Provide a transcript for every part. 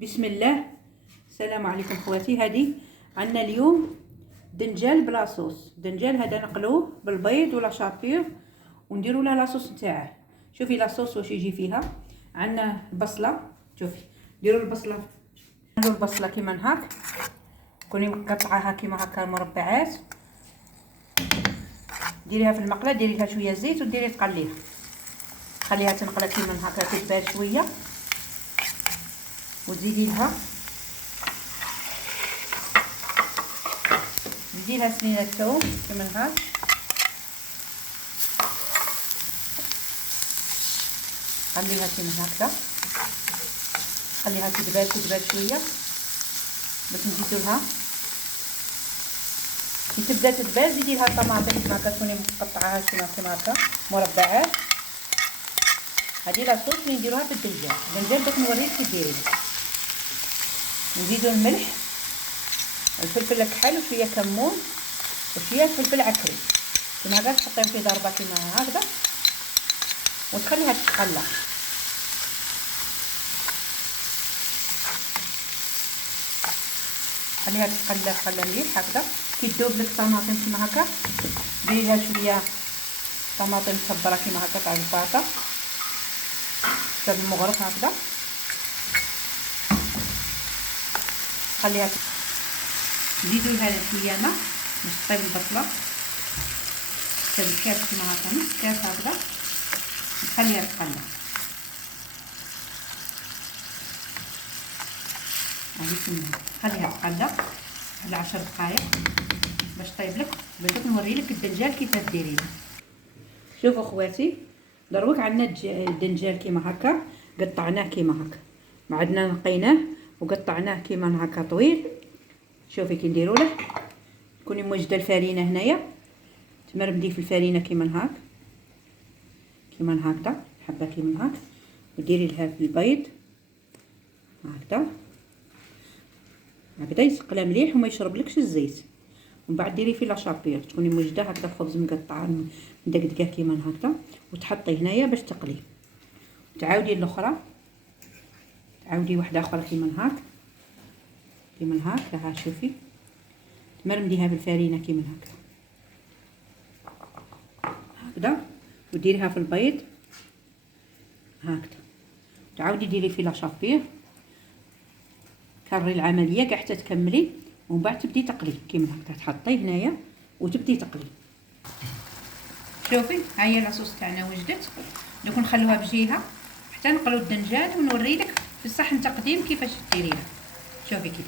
بسم الله. السلام عليكم خواتي. هذه عندنا اليوم دنجال بلا صوص. دنجال هذا نقلوه بالبيض ولا شابير ونديروا له لاصوص نتاعه. شوفي لاصوص واش يجي فيها. عندنا البصله، شوفي ديروا البصله، نديروا البصله كيما هاك، كوني مقطعاها كيما هكا مربعات، ديريها في المقله، ديري لها شويه زيت وديري تقليها، خليها تنقلى كيما هكا تتبال شويه، وتزيدي لها سنينه الثوم كيما هاك، خليها كيما هكذا، خليها تدبال شويه باش نزيدو لها. كي تبدا تدبال زيدي لها الطماطم كيما هكا، تكوني مقطعاها كيما هكا مربعات. هذه لاصوص اللي نديروها في الدنجال باش نوريك كي ديري. نزيدو الملح، الفلفل الكحل، وشويه كمون، وشويه فلفل عكري كيما هكا، تحطيهم في ضربه كيما هكذا وتخليها تتقلى. خليها تتقلى مليح هكذا. كي تذوب لك طماطم كيما هكا، ديري لها شويه طماطم مصبره كيما هكا تاع الباطا حتى بالمغرف هكذا، خليها نزيدو لها شويه ماء باش تطيب البصله حتى الكاس كيما هكا، نص كاس هكذا، نخليها تقلى. خليها تقلى على 10 دقائق باش طيب لك، باش نوري لك الدنجال كيفاش ديريه. شوفوا خواتي، دروك عندنا الدنجال كيما هكا، قطعناه كيما هكا، ما عندنا نقيناه وقطعناه كيما هكا طويل. شوفي كي نديروا له، تكوني موجده الفرينه هنايا، تمرمدي في الفرينه كيما هاك، كيما هكذا، حبه كيما هاك، وديري لها في البيض هكذا هكذا، يسقلا مليح وما يشربلكش الزيت. ومن بعد ديري فيه لاشابير، تكوني موجده هكذا خبز مقطع مدقدقه كيما هكذا، وتحطيه هنايا باش تقلي. تعاودي الاخرى، تعاودي واحده اخرى كيما هاك، كيما هاك. ها شوفي تمرمديها بالفرينه كيما هكذا هكذا، وديريها في البيض هكذا، تعاودي ديري فيه لاشابير، كرري العمليه كاع حتى تكملي، ومن بعد تبدي تقلي كيما هكذا، تحطيه هنايا وتبدي تقلي. شوفي ها هي لاصوص تاعنا وجدت. دوك نخلوها بجهه حتى نقلو الدنجال ونوري لك في الصحن تقديم كيفاش ديريها. شوفي كي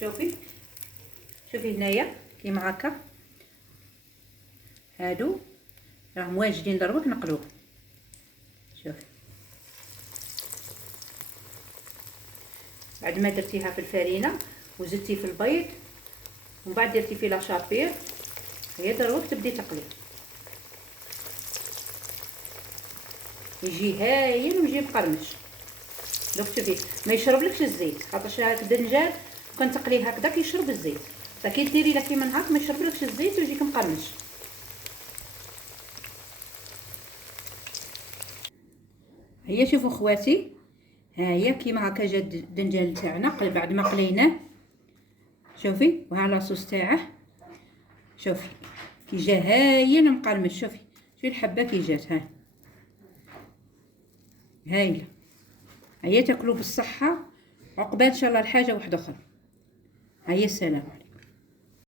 داير، شوفي هنايا كيما هكا، هادو راهم واجدين دروك نقلوه. شوفي بعد ما درتيها في الفرينه وزدتي في البيض ومن بعد درتي فيه لاشابير، هي دروك تبدي تقلي. يجي هايل ويجي مقرمش. دوك شوفي ما يشربلكش الزيت، خاطرش هاك الدنجال كون تقليه هكذا كيشرب الزيت، فكي ديري له كيما هاك ما يشربلكش الزيت ويجيك مقرمش. هيا شوفوا خواتي، ها هي كيما هكا جا الدنجال تاعنا بعد ما قليناه. شوفي وها لاصوص تاعه، شوفي كي جا هايل مقرمش. شوفي الحبه كي جات، ها هايله. هيا تاكلوا بالصحه، عقبال ان شاء الله لحاجه واحده اخرى. هيا السلام عليكم.